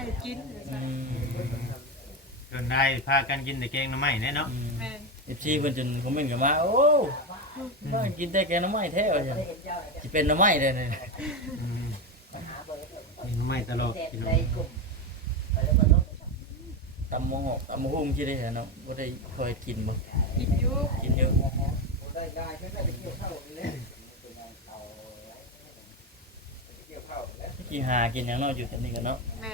ให้กินจนได้พากันกินแต่แกงหน่อไม้แน่เนาะแม่น FC เพิ่นจนคอมเมนต์กันมาโอ้ว่ากินแต่แกงหน่อไม้แท้ว่าซั่นสิเป็นหน่อไม้ได้นี่หน่อไม้ตลอดกินตำมะฮอกตำมะฮุ่งสิได้เนาะบ่ได้ค่อยกินบ่กินอยู่กินเยอะกี่หากินหยังเนาะอยู่ตรงนี้กันเนาะแม่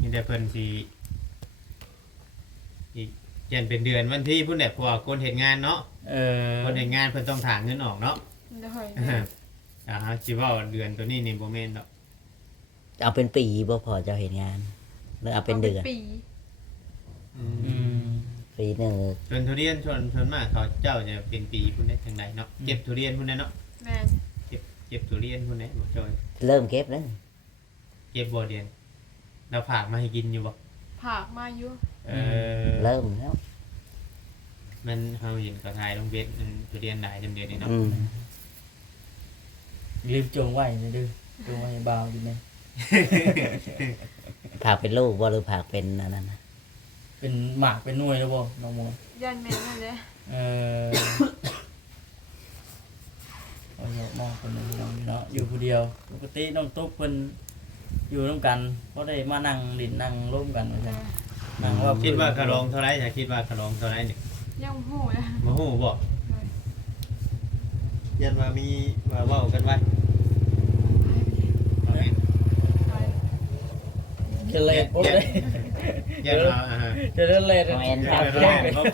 มีแต่เพิ่นสิอีกเปลี่ยนเป็นเดือนวันที่พุ่นแหละเพราะว่าคนเฮ็ดงานเนาะคนเฮ็ดงานเพิ่นต้องถางเงินออกเนาะสิเว้าเดือนตัวนี้นี่บ่แม่นดอกเอาเป็นปีบ่พอจะเห็นงานหรือเอาเป็นเดือนปีหนึ่งส่วนทุเรียนส่วนมากเขาเจ้าจะเป็นปีพุ่นได้จังไดเนาะเก็บทุเรียนพุ่นได้เนาะแม่เก็บทุเรียนพุ่นได้บ่จอยเริ่มเก็บแล้วเก็บบ่เดือนเราฝากมาให้กินอยู่บ่ฝากมาอยู่เริ่มแล้วมันเฮาเห็นเขาถ่ายลงเฟซทุเรียนได้จำเดือนนี่เนาะรีบจงไว้นี่ดื้อจงไว้บ่าวอยู่นี่ผักเป็นลูกบ่หรือผักเป็นอันนั้นนะเป็นหมากเป็นหน่วยแล้วบ่น้องโมยันแม่นั่นแหละเอาเยอะมากคนนึงเนาะอยู่ผู้เดียวปกติน้องตุ๊กเพิ่นอยู่ร่วมกันบ่ได้มานั่งลิ้นนั่งร่วมกันว่าซั่นนั่งว่าคิดว่าคารองเท่าไหร่ถ้าคิดว่าคารองเท่าไหร่นี่ยังฮู้นะบ่ฮู้บ่ยันว่ามีว่าเว้ากันไว้จะเล่นปุ๊บเลยยันว่าจะเล่นเล่นแม่นครับ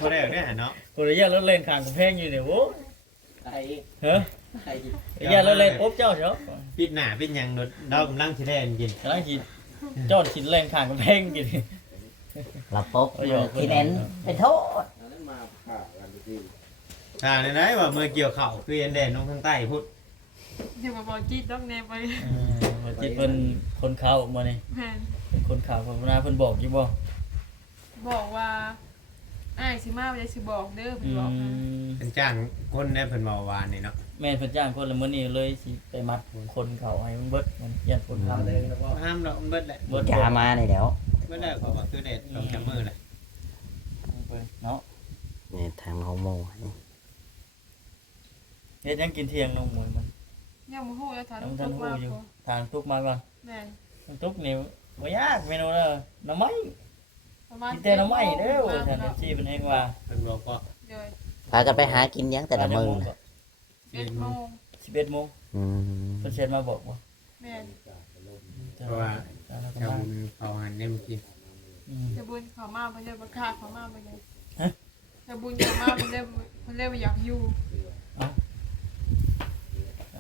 คนแรกเนี่ยเนาะคนละอย่างเล่นข้างกำแพงอยู่เนี่ยโว้ไอ้ฮะอย่าเล่นปุ๊บเจ้าเนาะปิดหน้าปิดหยังดอกกำลังสิได้กินกำลังกินเจ้ากินเล่นข้างกำแพงกินหลับปุ๊บที่เน้นเป็นโทษไหนว่าเมื่อเกี่ยวเข่าคือเอ็นแดนลงข้างใต้พุทธอยู่มาบอกจีดต้องแนบไปจีดเป็นคนข่าวมาเนี่ยเป็นคนข่าวคนนาเพิ่นบอกยี่บอกว่าไอ้สิมาจะสิบอกเด้อเพิ่นบอกเป็นจ้างคนได้เพิ่นเบาวานนี่เนาะแม่เพิ่นจ้างคนละมื้อนี้เลยสิไปมัดคนเขาให้มันเบิดมันยันคนข่าวเลยห้ามเราเบิดแหละจะมาในเดี๋ยวเบิดได้เพราะว่าคือเด็ดลงจากมือเลยเนาะนี่ทางฮอร์โมนเฮ็ดยังกินเที่ยงน้องมวยมันยังบ่ฮู้แล้วถามทุกมาอยู่ทางทุกมาก่อนแม่นทุกนี่บ่ยากเมนูเด้อหน่อไม้กินแต่หน่อไม้เด้อท่านที่เพิ่นเฮ็ดว่าเพิ่นบอกว่าพากันไปหากินยังแต่ละมื้อน่ะ11 โมง11 โมงเพิ่นเช็ดมาบอกว่าแม่นเพราะว่าชาวบุญเขาหันได้มากินชาวบุญเขามาเพิ่นเลยบ่ค่าเขามาเพิ่นเลยชาวบุญเขามาเพิ่นเลยบ่อยากอยู่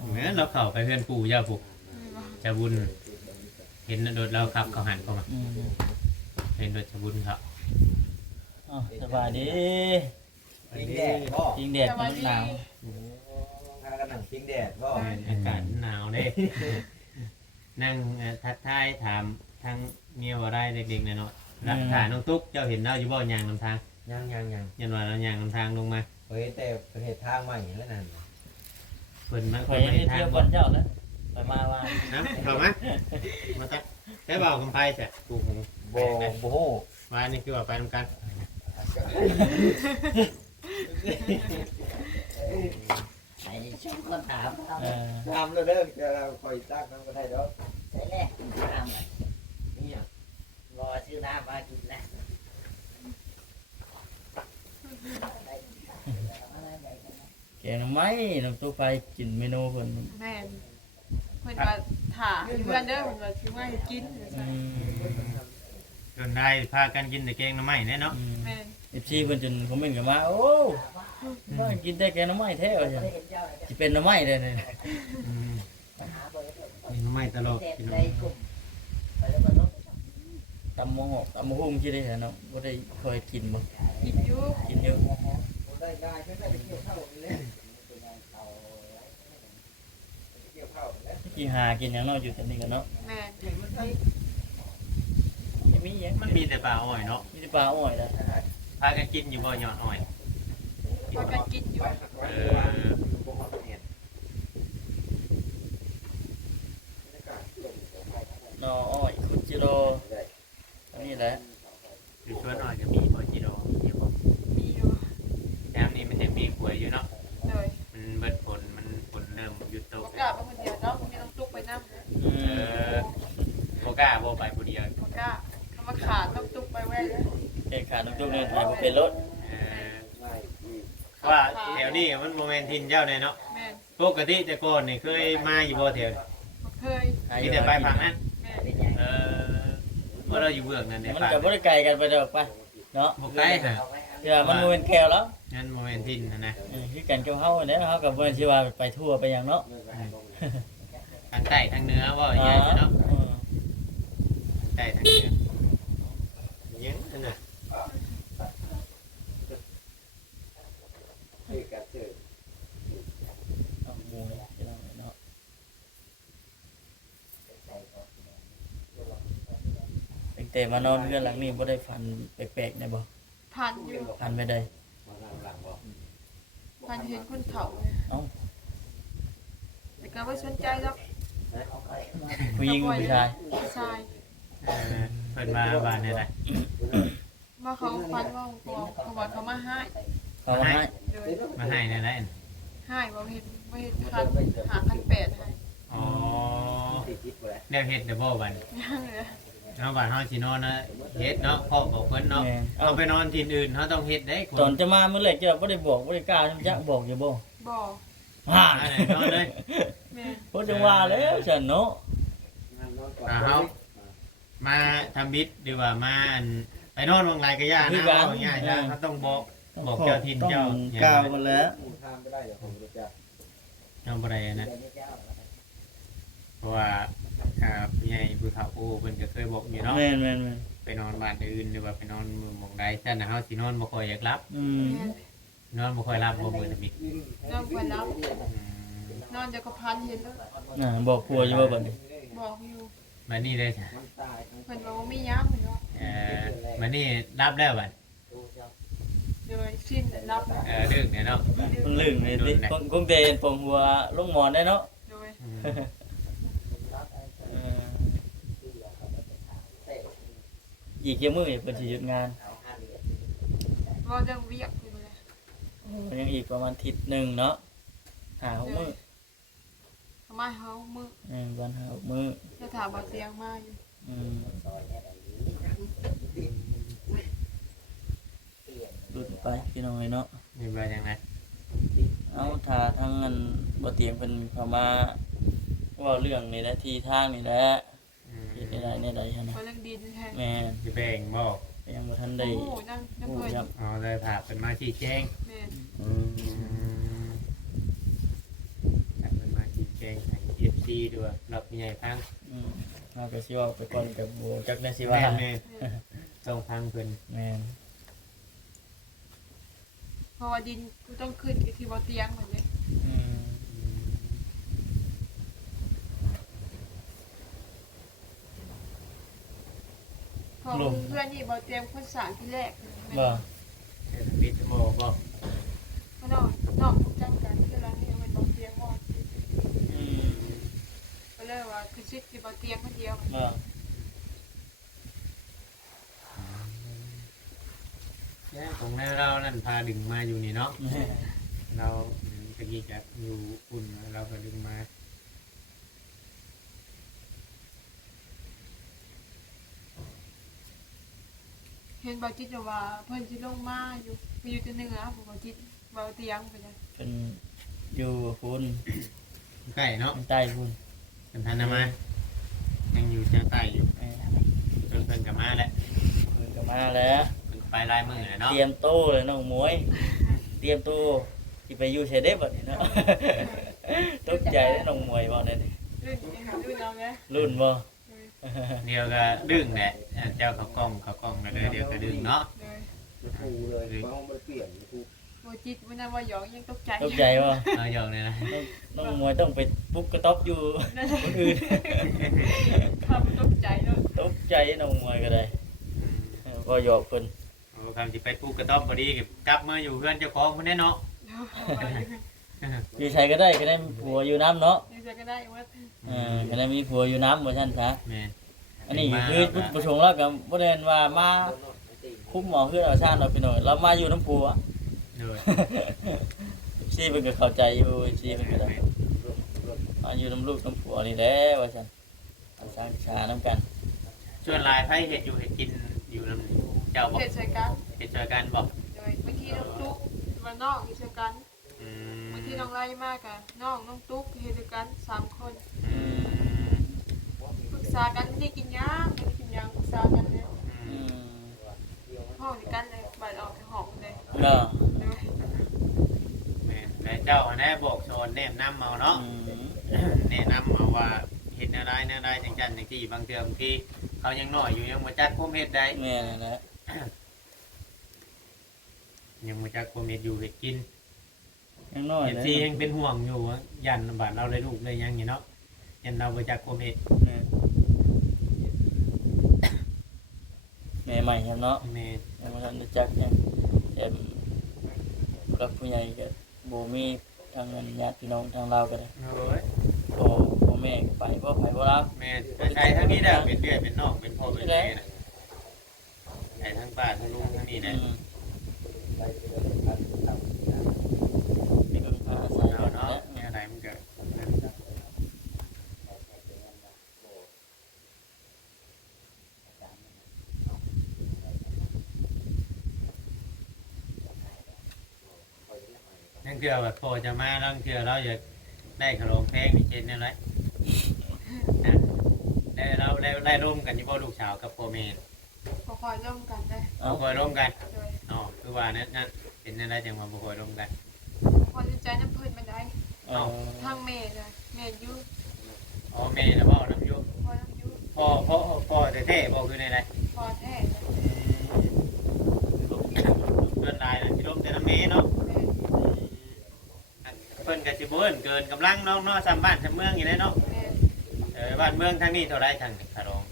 เหมือนเราเข้าไปเพื่อนปู่ย่าปู่ชาวบุญเห็นโดดเราขับเขาหันเข้ามาเห็นโดดชาวบุญครับสบายดีพิงแดดก็พิงแดดมันหนาวพากันนั่งพิงแดดก็อากาศหนาวเด้นั่งทักทายถามทั้งเมียว่าได้เด็กๆเนาะรักษาน้องตุ๊กเจ้าเห็นเราอยู่บ่ยางนำทางยันว่าเรายางนำทางลงมาเฮ้ยแต่ประเทศทางใหม่แล้วนั่นเพิ่นมาเคยเที่ยวบนเจ้าแล้วไปมาว่านะเข้ามาตักได้เบากำไพจ้ะกูโบมานี่คือว่าไปนำกันไอ้ช่องก็ถามแล้วเด้อจะคอยตั้งน้ำก็ได้เด้อใช่แล้วถามนี่รอซื้อน้ำมากินนะแกงไม้น้ำตุ๊กไปกินเมนูเพิ่นแม่นเพิ่นว่าถ่าอยู่เพื่อนเด้อเพิ่นว่าสิมาให้กินจนได้พากันกินแต่แกงหน่อไม้แน่เนาะแม่นFC เพิ่นจนคอมเมนต์กันมาโอ้ว่ากินแต่แกงหน่อไม้แท้ว่าซั่นสิเป็นหน่อไม้ได้นี่หน่อไม้ตลอดกินตำมะฮอกตำมะฮุ่งสิได้เนาะบ่ได้ค่อยกินบ่กินอยู่กินเยอะกี่หากินหยังเนาะอยู่ตรงนี้กันเนาะแม่มี ยัง มันมีแต่ปลาอ้อยเนาะ มีแต่ปลาอ้อยนะ พากันกินอยู่บ่ยอดอ้อย พากันกินอยู่ เออ หน่ออ้อยคุจิโร่อันนี้แหละ อยู่ชวนอ้อยก็มีบ่จิโดมีบ่ มีอยู่ แถมนี้มันจะมีกล้วยอยู่เนาะ เลย มันเบิดผลมันผลเริ่มหยุดต บ ก กล้าไปคนเดียวเนาะมีน้องตุ๊กไปนั่ง อื เอ ม อบ่กล้าบ่ไปผู้เดียว บกล้าเอามาขาดน้องตุ๊กไปแว่เลย เอกขาดน้ำจุกเนี่ยถ่ายบ่เป็นรถ เออว่าแถวนี้มันบ่แม่นถิ่นเจ้าแน่เนาะ แม่น ปกติแต่ก่อนนี่เคยมาอยู่บ่แถว บ่เคย มีแต่ไปฝั่งนั้น แม่น เป็นยัง เออว่าเราอยู่เบื้องนั้นใน มัน ฝั่ง ก็บ่ได้ไกลกันไปดอกไปเนาะ บ่ไกลฮะ เดี๋ยวมันบ่เป็นแควแล้ว นั่นบ่แม่นถิ่นนะ คือกันกับเฮาเนี่ยเฮาก็บ่ได้สิว่าไปทั่วไปหยังเนาะ ทางใต้ทางเหนือว่าอย่างนี้เนาะทางใต้ทางเหนือยังนั่นน่ะ คือกับเจอ เอาหมูเนี่ยพี่น้องเนาะตั้งแต่มานอนเรือนหลังนี้บ่ได้ฝันแปลกๆได้บ่ พันอยู่ ฝันไปได้ มาหลังบอก พันเห็นคนเฒ่าเลย เอ้า แต่ก็ไม่สนใจหรอก ผู้หญิงผู้ชาย ผู้ชาย เพิ่นมาบ้านนี่แหละ ว่าเขาฟันว่าเขาบอกเขามาให้ เขามาให้ เลย มาให้นี่แหละ ให้บ่เห็นบ่เห็นพันหา1,800ให้ อ๋อ ติดคิดไปแล้ว แนวเฮ็ดเด้อบ่บัด ยังเลย เนาะบ้านเฮาสินอนนะเฮ็ดเนาะพ่อบอกเพิ่นเนาะ แม่น เอา เอ้า ไปนอนที่อื่นเฮาต้องเฮ็ดได้คน ตอนจะมามื้อแรกเจ้าบ่ได้บอกบ่ได้กล้าทำจักบอกอยู่บ่ บอก ฮ่า นอนเลย แม่ เพิ่นจังว่าแล้วฉันเนาะ มาทำบิดดีกว่ามาอันไปนอนวงไรก็ย่านะเอาง่ายๆนะเขาต้องบอกเจ้าถิ่นเจ้า ต้องกล่าวกันแล้ว ทำไม่ได้เดี๋ยวผมจะ เจ้าบ่ได้นะเพราะว่าพี่ใหญ่ผู้เฒ่าผู้เพิ่นก็เคยบอกอยู่เนาะ แม่นแม่นแม่น ไปนอนบ้านอื่นหรือว่าไปนอนหม่องใดซั่นน่ะเฮาสินอนบ่ค่อยอยากหลับ อืม นอนบ่ค่อยหลับบ่มื้อน่ะมิ นอนไปแล้วนอนจะก็พันเห็นแล้ว น่ะบอกครัวอยู่ว่าบัดนี้ บอกอยู่ บัดนี้ได้จ้ะ มันตายทั้ง เพิ่นบอกว่าไม่ย้ำเนาะ บัดนี้รับแล้วบัด โดยสิ้นรับ ดึกเนี่ยเนาะ เพิ่งลึงเลยติคงเตนปงหัวลงหมอนได้เนาะ โดย เอออีกเกี่ยวมือเพิ่นสิหยุดงาน ว่าเรื่องเวียกอยู่เลย ยังอีกประมาณอาทิตย์หนึงเนาะ5-6มื้อ ทำไมเขามือ วัน5-6มื้อ จะถามบ่เตียงมาอยู่ อืมหลุดไปพี่น้องเอ้ยเนาะ นี่ว่าจังได๋ เอาถ้าทั้งอันบ่เตียงเพิ่นเข้ามาเว้าเรื่องนี่แหละที่ทางนี่แหละเฮ็ดได้ในใดหั่นน่ะ เขาเรื่องดินแทน แม่น สิไปเองบ่ ยังบ่ทันได้ โอ้นั่งนั่ง โอ้ เพิ่น ครับ อ๋อเลยพาเพิ่นมาชี้แจง แม่ มันมาชี้แจงให้ FC ด้วยรับผู้ใหญ่ฟัง เราก็สิเว่าไปก่อนกับโบจักได้สิ แม่ ว่า แม่ต้องฟังเพิ่น แม่น เพราะว่าดินกูต้องขึ้นที่บ่เตียงเหมือนเลย อืม เพราะเพื่อนนี่บ่เตียงคนสร้างที่แรก บ่ เศรษฐกิจบ่บ่ ก็นอกจังกันที่ร้านนี้มันบ่เตียงบ่ อืม ก็เลยว่าคือซิดที่บ่เตียงคนเดียว บ่ ของแม่เรานั่นพาดึงมาอยู่นี่เนาะ แม่ เราตะกี้จะอยู่อุ่นเราก็ดึงมา เห็นบ่จิตว่าเพิ่นสิลงมาอยู่ไปอยู่ที่เหนือบ่จิตบ่เตียงไปเลย เป็นอยู่พุ่น ใกล้เนาะ ทางใต้พุ่น กันทันนะมายังอยู่เชียงใต้อยู่ แม่ เพิ่นก็มาแล้ว เพิ่นก็มาแล้ว เพิ่นไปลายมือเนาะ เตรียมโต้เลยน้องหมวย เตรียมโต้สิไปอยู่ไสเด้บัดนี้เนาะ ตกใจเลยน้องหมวยบ่นั่นนี่ รุ่นเอาไหม รุ่นบ่ เดี๋ยวก็ดึงแหละเจ้าเขากล้องก็เลยเดี๋ยวก็ดึงเนาะ เลย ทูเลยเพราะมันเปลี่ยนทู บ่จิตมันน่ะว่าหยอกยังตกใจ ตกใจบ่ เอาหยอกเลยนะ น้องหมวยต้องไปปุ๊กกระต๊อบอยู่คนอื่น ครับตกใจเนาะ ตกใจน้องหมวยก็ได้ อื ก็หยอกเพิ่น โอ้คำสิไปปลูกกระต๊อบพอดีก็กลับมาอยู่เพื่อนเจ้าของเพิ่นแน่เนาะ อยู่ใช้ก็ได้ผัวอยู่น้ำเนาะ นี่จะก็ได้ว่า ก็ได้มีผัวอยู่น้ำบ่ซั่นซะ แม่น อันนี้คือพุทธประสงค์แล้วก็บ่ได้ว่ามาคุมหมอคือเอาชาติเราไปหน่อยเรามาอยู่น้ำผัว โดย ซีเพิ่นก็เข้าใจอยู่ซีเพิ่นก็ได้มาอยู่น้ำลูกน้ำผัวนี่แหละว่าซั่นเอาสร้างชาน้ำกัน ส่วนหลายไผเฮ็ดอยู่เฮ็ดกินอยู่นำเจ้าบ่ เด็ดใส่กัน เฮ็ดช่วยกันบ่ โดยบางทีน้องตุ๊กมานอกมีใส่กัน อืม บางทีน้องไล่มากอะน้องตุ๊กเฮ็ดด้วยกัน3 คน อืม ปรึกษากันไม่ได้กินยางไม่ได้กินยางปรึกษากันเลย อืม ห้องด้วยกันเลยบัดออกจากห้องเลย เนาะ โดย แม่นแต่เจ้าแน่บอกสอนแนะนำเอาเนาะ แนะนำเอาว่าเฮ็ดแนวใดจังซั่นจังซี่บางเทื่อบางทีเขายังน้อยอยู่ยังบ่จักความเฮ็ดได้ แม่นั่นแหละ ยังบ่จักความเฮ็ดอยู่เฮ็ดกิน ยังน้อย เฮ็ด เลย สิยังเป็นห่วงอยู่ว่ายันบาดเราได้ลูกได้หยังนี่เนาะยันเราบ่จักความเฮ็ด แม่ใหม่ครับเนาะ แม่ ยังบ่ทันได้จักยังแต่กับผู้ใหญ่ก็บ่มีทางเงินญาติพี่น้องทางลาวก็ได้ โอ้ย พ่อแม่ก็ไปบ่ไปบ่รับ แม่ไปใช้ทั้งนี้เด้อเป็นเดือยเป็นน้องเป็นพ่อเป็นแม่น่ะไอ้ทั้งป้าทั้งลุงทั้งนี้นะ มีคนพาใส่ เอา กัน เนาะ แล้ว แนวใดมันก็นั่นคือแบบพอจะมาแล้วคือเราอยากได้ขนมแพงนี่เช่นนั่นแหละได้เราได้ร่วมกันอยู่บ่ลูกสาวกับพ่อแม่ พอคอยร่วมกันได้ บ่เคยร่วมกัน โดย อ๋อคือว่านั่นเป็นนั่นได้จังว่าบ่เคยร่วมกัน พอใจน้ำเพิ่นมาได้ เอา ทางเมย์นะเมย์ยู อ๋อแม่น่ะบ่น้ำอยู่ พอน้ำยู พ่อแท้ๆบ่คือในใด พอแท้นะ เพิ่นหลายน่ะสิร่วมแต่น้ำแม่เนาะ แม่ เพิ่นก็สิบ่เกินกำลังเนาะซ้ำบ้านซ้ำเมืองอยู่เลยเนาะ แม่ บ้านเมืองทางนี้เท่าไรทางคารอง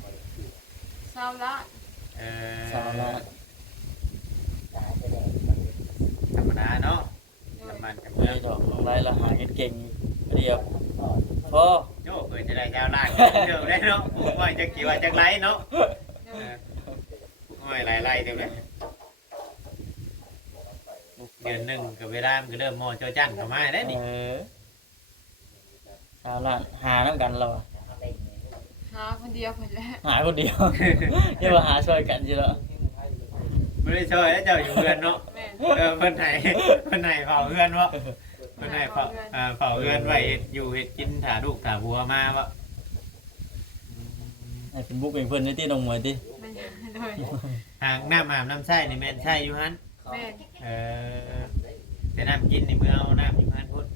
ซาวละ สาวละ ธรรมดาเนาะ โดย ซ้ำบ้านซ้ำ เฮ้ เมือย ง ดอกน้องไรละหาเฮ็ดเก่งเดียวพอ โย่เปิดจะได้ยาวลากเดี๋ยวได้เนาะปลูกไว้จะกี่ว่าจักไรเนาะ โดย ปลูกไว้หลายๆเดี๋ยวเลยเดือนหนึ่งกับเวลามันก็เริ่มมอเจ้าจันเข้ามาได้นี่ สาวละหาน้ำกันเราอะ หาคนเดียวคนแรก หาคนเดียว เรียกว่าหาช่วยกันสิแล้ว ไม่ได้ช่วยแล้วเจ้าอยู่เพื่อนเนาะ แม่ เพื่อนไหนเผาเพื่อนวะเพื่อนไหนเผาเผาเพื่อนไว้อยู่เห็ดกินถ่าลูกถ่าบัวมาวะ ให้เป็นบุกเป็นเพื่อนในที่น้องมวยติ มันโดย หางน้ำอาบน้ำใช่นี่แม่นใช่อยู่ฮัน แม่ แต่น้ำกินในเมื่อเอาน้ำอยู่ฮันพูด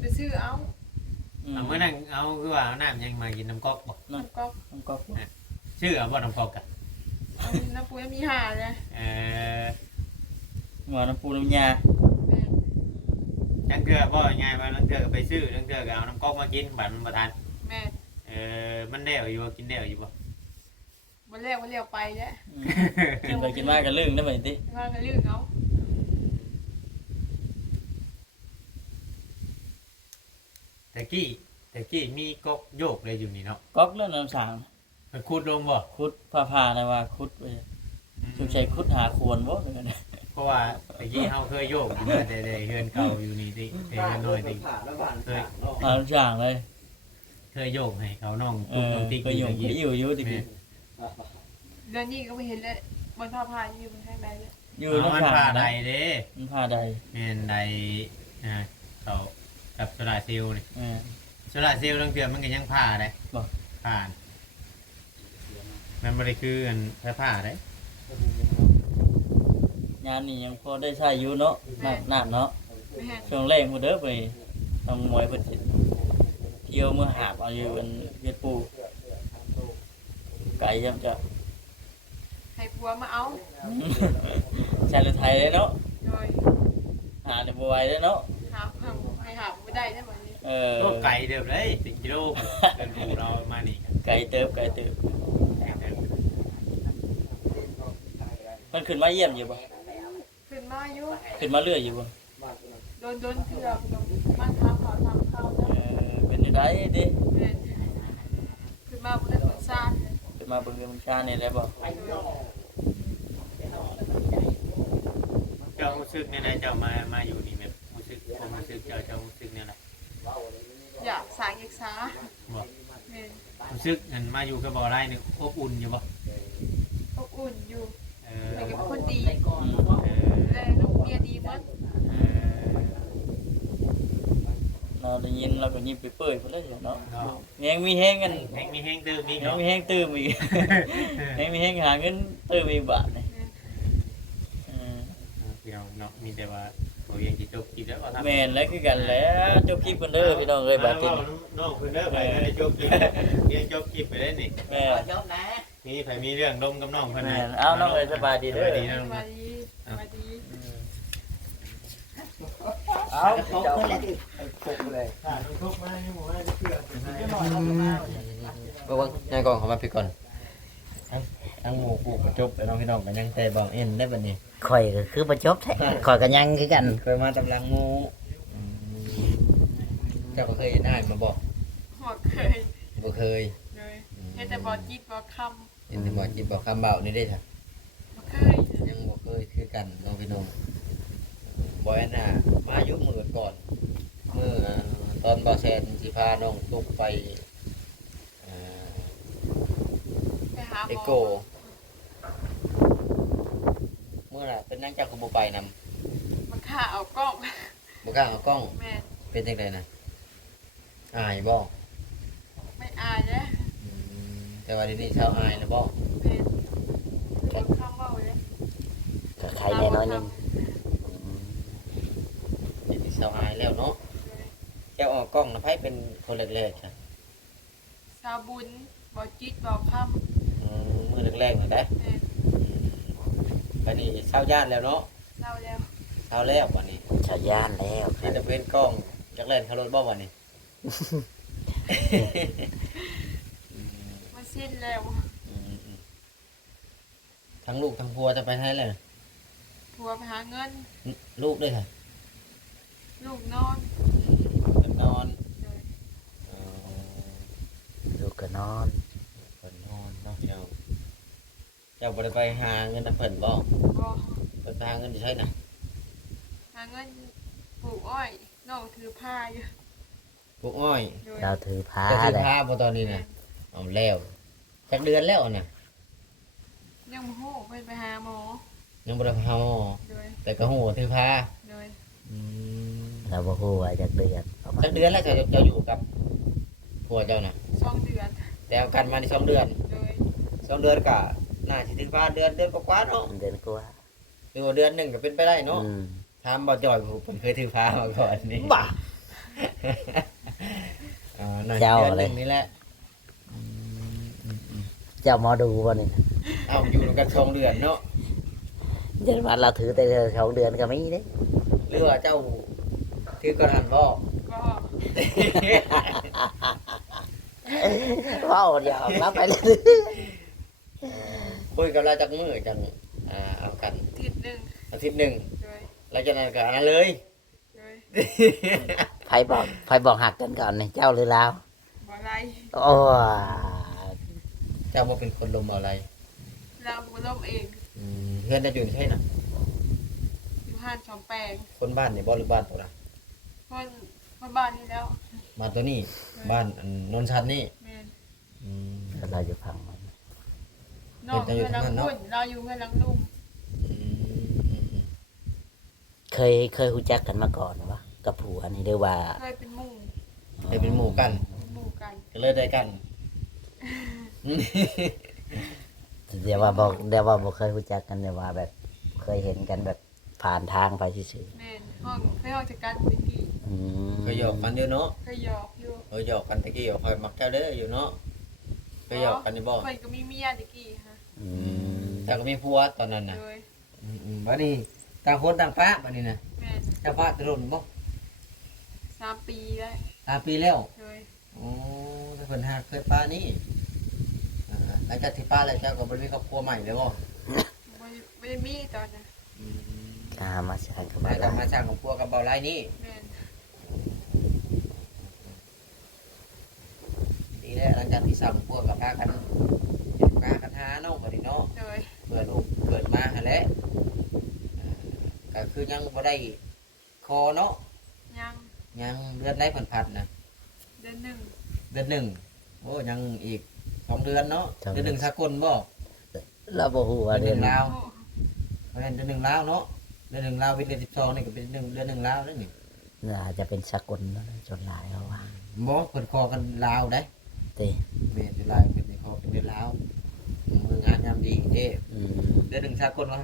ไปซื้อเอา เอาเมื่อนั่งเอาคือว่าเอาน้ำยังมากินน้ำก๊อกบอก น้ำก๊อก น้องก๊อก ชื่อเอาบ่น้ำก๊อกกัน เอาน้ำปูมีหาเลย หมอน้ำปูน้ำยา แม่ จังเกลือบ่ง่ายมาจังเกลือก็ไปซื้อจังเกลือก็เอาน้ำก๊อกมากินบัดมันบ่ทัน แม่ มันเดี่ยวอยู่กินเดี่ยวอยู่บ่ วันแรกวันเร็วไปแล้ว กินไปกินมากันเรื่องได้ไหมติ ว่ากันเรื่องเอา แต่กี้มีก๊อกโยกเลยอยู่นี่เนาะ ก๊อกเรื่องน้ำสาง มันคูดลงบ่ คุดผ่านะว่าคุดไปชุกใช้คุดหาควรบ่เหมือนกัน เพราะว่าแต่กี้เฮาเคยโยกอยู่แต่เฮือนเก่าอยู่นี่ติเฮือนน้อยติ ผ่านแล้วผ่านผ่านเนาะ หาน้ำสางเลย เคยโยกให้เขาน้อง เอ ตุ๊ก อ น้องติ๊ก ก็อยู่ ตะ ก็ กี้ อยู่ตะกี้ เดือนนี้ก็ไปเห็นแล้วบนท่าพายอยู่บนทางใดเลย อยู่ เอามัน น้ำสา ผ่าง ใด นะ เด้ มันผ่าใด แม่นใดเขากับโซลาร์เซลล์นี่ เออ โซลาร์เซลล์บางเทื่อมันก็ยังผ่าได้ บ่ ผ่าน มันบ่ได้คืออันผ่าได้ งานนี้ยังพอได้ใช้อยู่เนาะมากน้ำเนาะ แม่ ช่วงแรกบ่เด้อไปต้องมวยเพิ่นสิเที่ยวเมื่อหาบเอาอยู่อันเฮ็ดปูไก่ยังจะ ให้ผัวมาเอา ชาติไทยเลยเนาะ โดย หาได้บ่ไหวเลยเนาะ หาเพิ่มให้หาไม่ได้ได้ไหมนี้ เออ โลกไก่เดิมเลย10กิโลเดินภูเรามานี่ ไก่เติบ มันขึ้นมาเยี่ยมอยู่บ่ ขึ้นมาอยู่ ขึ้นมาเรื่อยอยู่บ่ โดนเถื่อมาทำเขาทำเขา เป็นได้ดิ ขึ้นมาเพื่อนคนซาน ขึ้นมาเบิ่งเรื่องชานี่แหละบ่ เจ้ารู้สึกเนี่ยนะเจ้ามาอยู่นี่แบบรู้สึกผมรู้สึกเจ้ารู้สึกเนี่ยแหละ อยากสางอยากสา บอก เมน รู้สึกนั่นมาอยู่กับบ่อไรนี่อบอุ่นอยู่บ่ อบอุ่นอยู่ เออ แต่เป็นคนดี เออ และลูกเมียดีมั้ง เออ เราได้ยินเราก็ยิ้มเปื่อยๆพุ่นเลยเนาะ เนาะ แฮงมีแฮงกัน แห้งมีแห้งตื่นมี แฮง เนาะ มีแฮงตื่มอีกแฮงมีแฮงหาเงินตื่มอีกบาทนี่ พี่น้องเนาะมีแต่ว่าบ่ยังสิจบคลิปแล้วก็ทำ แม่นแล้วคือกันแหล้วจบคลิปกันเด้อพี่น้องเอ้ยบาดนี้ น้องเพิ่นเด้อไปได้จบคลิปยังจบคลิปไปได้นี่ แม่ ขอน จบนะ มีไผมีเรื่องดมกับน้องเพิ่น แม่ นะ นเอาน้องเอ้ยสบายดีเด้อ สบายดีนะ สวัสดีสวัสดี เอา เขา เจ้า คนละที่ บอกว่ายังก่อนเขามาพี่ก่อนทั้งหมูปูกระจบไปน้องพี่น้องกันยังแต่บางเอ็นได้บัดนี้ ข่อยก็คือประจบแท้ข่อยก็ยังคือกัน เคยมาตำลังงูเจ้าก็เคยเห็นอ้ายมาบอก หอดเคย บ่เคย เลยเฮ็ดแต่บอจิตบอค เห็นแต่บอกจิตบอกคำเบานี่ได้ค่ะ ำบ่เคย ยังบ่เคยคือกันน้องพี่น้องบ่แอนน่ะมาอยู่มื้อก่อนมื้อตอนบ่แซนสิพาน้องตุกไปเอ่อ ไปหาหม เอ อ โกมื้อน่ะเป็นนั่งจักก็บ่ไปนำ มาฆ่าเอากล้อง บ่กล้าเอากล้อง แม่ เป็นจังไดน่ะอายบ่ ไม่อายนะ แต่ว่าเดี๋ยวนี้ชาวอายแล้วบ่ แม่คนข้างเว้าเลย ก็ใครแน่นอนนึง เดี๋ยวนี้ชาวอายแล้วเนาะแค่ออกกล้องนะไผเป็นคนแรกๆค่ะ สาวบุญบอจิตบอค มื้อแรกๆนี่ได้ ำแม่ บัดนี้ชาวย่านแล้วเนาะ เล่าแล้ว ชาวแล้วบัดนี้ ชาวย่านแล้วค นี่ รับ จะเป็นกล้องจักแล่นคารถบ่บัดนี้ มันสิ้นแล้ว ทั้งลูกทั้งผัวจะไปให้เลย ผัวไปหาเงิน ลูกด้วยค่ะ ลูกนอน เป็นนอน เลย ลูกก็นอน เป็นนอนเนาะเจ้าบ่ได้ไปหาเงินนำเพิ่นบ่ บอ เพิ่นไปหาเงินอยู่ใช่น่ะ หาเงินปลูกอ้อยน้องถือผ้าอยู่ ปลูกอ้อย โดย เราถือผ้า จะถือ เลย ผ้าบ่ตอนนี้น่ะเอาแล้วจักเดือนแล้วน่ะ ยังโมโหไปหาหมอ ยังบ่ได้พาหมอ โดย แต่ก็ฮู้ว่าถือผ้า โดย เราบ่ฮู้ว่าจักเดือนประมาณ จักเดือนแล้วเจ้าอยู่กับผัวเจ้าน่ะ 2 เดือน แต่เอากันมาได้2เดือน โดย 2เดือนก็น่าสิถือผ้าเดือนกว่าๆเนาะ เดือนกว่า หรือว่าเดือนหนึงก็เป็นไปได้เนาะ อืม ถามบ่จอยผมเพิ่นเคยถือผ้ามาก่อนนี่ บ้า น่าจะ เจ้า เดือน อะไร หนึงนี่แหละ เจ้าหมอดูบ่นี่นะ เอาอยู่ด้วยกัน2เดือนเนาะ เดือนวันเราถือแต่2เดือนก็มีเด้ หรือว่าเจ้าถือก็ทันบ่ ก็ เว้าเดี๋ยวรับไปเลย คุยกับเราจักมื้อจังเอากัน ทิศหนึ่ง อาทิตย์หนึง โดย แล้วจากนั้นก็อันนั้นเลย โดย ไผบอกหักกันก่อนนี่เจ้าหรือเรา บ่ไร โอ้ เจ้าบ่เป็นคนลมเอาอะไร เราบ่ล่มเอง เพื่อนจะอยู่ใช่น่ะ อยู่ห้านสองแปลง คนบ้านนี่บ่หรือบ้านตัวน่ะ คนบ้านนี้แล้ว มาตัวนี้บ้านอันนนท์ชัดนี่ แม่น เราจะฟังมัน น้องเพื่อนลังพุ่นเราอยู่เพื่อนลังลุ่ม เคยรู้จักกันมาก่อนวะกับผัวนี่เรียกว่า เคยเป็นหมู่ ให้เป็นหมู่กัน หมู่กัน ก็เลยได้กัน เดี๋ยวว่าบ่เคยรู้จักกันแต่ว่าแบบเคยเห็นกันแบบผ่านทางไปเฉย แม่นเคยห้องจากกันตะกี้ ๆอืม ก็หยอกกันอยู่เนาะ เคยหยอกอยู่ หยอกกันตะกี้คอยมักเจ้าเด้ออยู่เนาะก็หยอกกันอยู่บ่ เคยก็มีเมียตะกี้ฮะ อืม แต่ก็มีผัวตอนนั้นน่ะ โดย บัดนี้ต่างคนต่างป้าบัดนี้น่ะ แม่น เจ้าป้าตะลุนบ่ 3 ปีแล้ว 3 ปีแล้ว โดย โอ้แต่เพิ่นหาเคยป้านี่หลังจากที่ป้าแล้วเจ้าก็บ่มีครอบครัวใหม่แล้วบ่ ไม่ ได้มีตอนน่ะ อืม ก็หามาใช้กับ มา บ้าน ทำมาสร้างของพวกกับเบาไล่นี่ แม่น นี่แหละหลังจากที่สร้างของพวกกับพากันเฮ็ดการกันหาเนาะบัดนี้เนาะ โดย เมื่อลูกเกิดมาหั่นแหละก็คือยังบ่ได้คอเนาะ ยัง ยังเดือนได้ผ่านๆนะ เดือนหนึ่ง เดือนหนึ่งโอ้ยังอีก2 เดือนเนาะเดือนหนึ่งสากลบ่ เราบ่ฮู้ว่า เดือนห เดื นึ่ อน งลาวเพราะฉะนั้นเดือนหนึ่งลาวเนาะเดือนหนึ่งลาวเป็นเดือน12นี่ก็เป็นเดือนหนึ่งลาวแล้วนี่ น่าจะเป็นสกลเนาะจนหลายแล้วว่า บ่เพิ่นคอกันลาวได้ ติ แม่นจุฬาเป็นคอเป็นเดือนลาวมืองานยามดีเด้ อืม เดือนหนึ่งสากลว่า